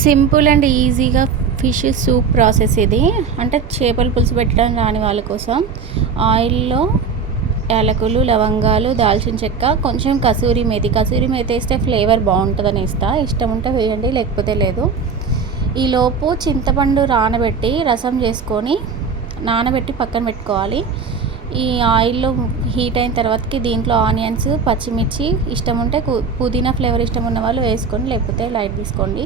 Simple and ఈజీగా fish soup process ఇది. అంటే చేపల పులుసు పెట్టడం రాని వాళ్ళ కోసం ఆయిల్లో యాలకులు, లవంగాలు, దాల్చిన చెక్క, కొంచెం కసూరి మేతి వేస్తే ఫ్లేవర్ బాగుంటుందని ఇష్టం ఉంటే వేయండి, లేకపోతే లేదు. ఈలోపు చింతపండు రసం చేసుకొని నానబెట్టి పక్కన పెట్టుకోవాలి. ఈ ఆయిల్లో హీట్ అయిన తర్వాతకి దీంట్లో ఆనియన్స్, పచ్చిమిర్చి ఇష్టం ఉంటే పుదీనా ఫ్లేవర్ ఇష్టం ఉన్న వాళ్ళు వేసుకోండి, లేకపోతే లైట్ తీసుకోండి.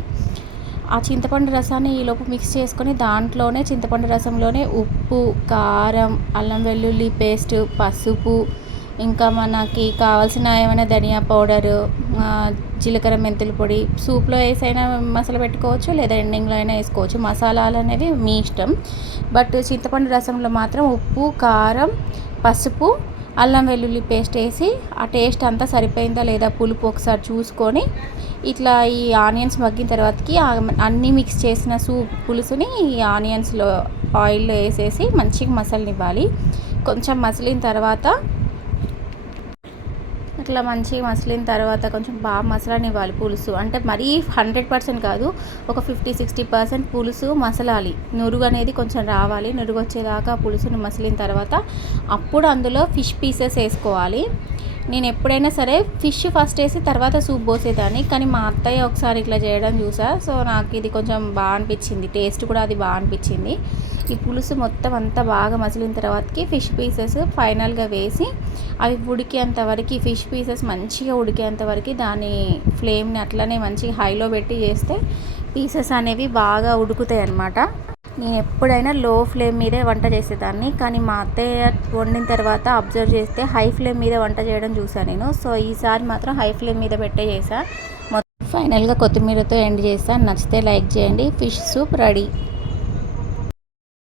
ఆ చింతపండు రసాన్ని ఈలోపు మిక్స్ చేసుకొని దాంట్లోనే చింతపండు రసంలోనే ఉప్పు, కారం, అల్లం వెల్లుల్లి పేస్ట్, పసుపు, ఇంకా మనకి కావాల్సిన ఏమైనా ధనియా పౌడరు, జీలకర్ర మెంతుల పొడి, సూప్లో వేసైనా మసాలా పెట్టుకోవచ్చు, లేదా ఎండింగ్లో అయినా వేసుకోవచ్చు. మసాలాలు అనేవి మీ ఇష్టం. బట్ చింతపండు రసంలో మాత్రం ఉప్పు, కారం, పసుపు, అల్లం వెల్లుల్లి పేస్ట్ వేసి ఆ టేస్ట్ అంతా సరిపోయిందా లేదా పులుపు ఒకసారి చూసుకొని ఇట్లా ఈ ఆనియన్స్ మగ్గిన తర్వాతకి అన్నీ మిక్స్ చేసిన పులుసుని ఈ ఆనియన్స్లో ఆయిల్లో వేసేసి మంచిగా మసలనివ్వాలి. కొంచెం మసిలిన తర్వాత ఇట్లా మంచిగా మసిలిన తర్వాత కొంచెం బాగా మసలనివ్వాలి పులుసు. అంటే మరీ 100% కాదు, ఒక 50-60% పులుసు మసలాలి. నురుగు అనేది కొంచెం రావాలి. నురుగు వచ్చేదాకా పులుసుని మసిలిన తర్వాత అప్పుడు అందులో ఫిష్ పీసెస్ వేసుకోవాలి. నేను ఎప్పుడైనా సరే ఫిష్ ఫస్ట్ వేసి తర్వాత సూప్ పోసేదాన్ని, కానీ మా అత్తయ్య ఒకసారి ఇట్లా చేయడం చూసా. సో నాకు ఇది కొంచెం బాగా అనిపించింది, టేస్ట్ కూడా అది బాగా అనిపించింది. ఈ పులుసు మొత్తం అంతా బాగా మసిలిన తర్వాతకి ఫిష్ పీసెస్ ఫైనల్గా వేసి అవి ఉడికేంత వరకు, ఫిష్ పీసెస్ మంచిగా ఉడికేంత వరకు దాని ఫ్లేమ్ని అట్లనే మంచిగా హైలో పెట్టి చేస్తే పీసెస్ అనేవి బాగా ఉడుకుతాయి అన్నమాట. నేను ఎప్పుడైనా లో ఫ్లేమ్ మీదే వంట చేసేదాన్ని, కానీ మా అత్తయ్య వండిన తర్వాత అబ్జర్వ్ చేస్తే హై ఫ్లేమ్ మీద వంట చేయడం చూసాను నేను. సో ఈసారి మాత్రం హై ఫ్లేమ్ మీద పెట్టే చేసా. ఫైనల్గా కొత్తిమీరతో ఎండ్ చేస్తాను. నచ్చితే లైక్ చేయండి. Fish soup ready.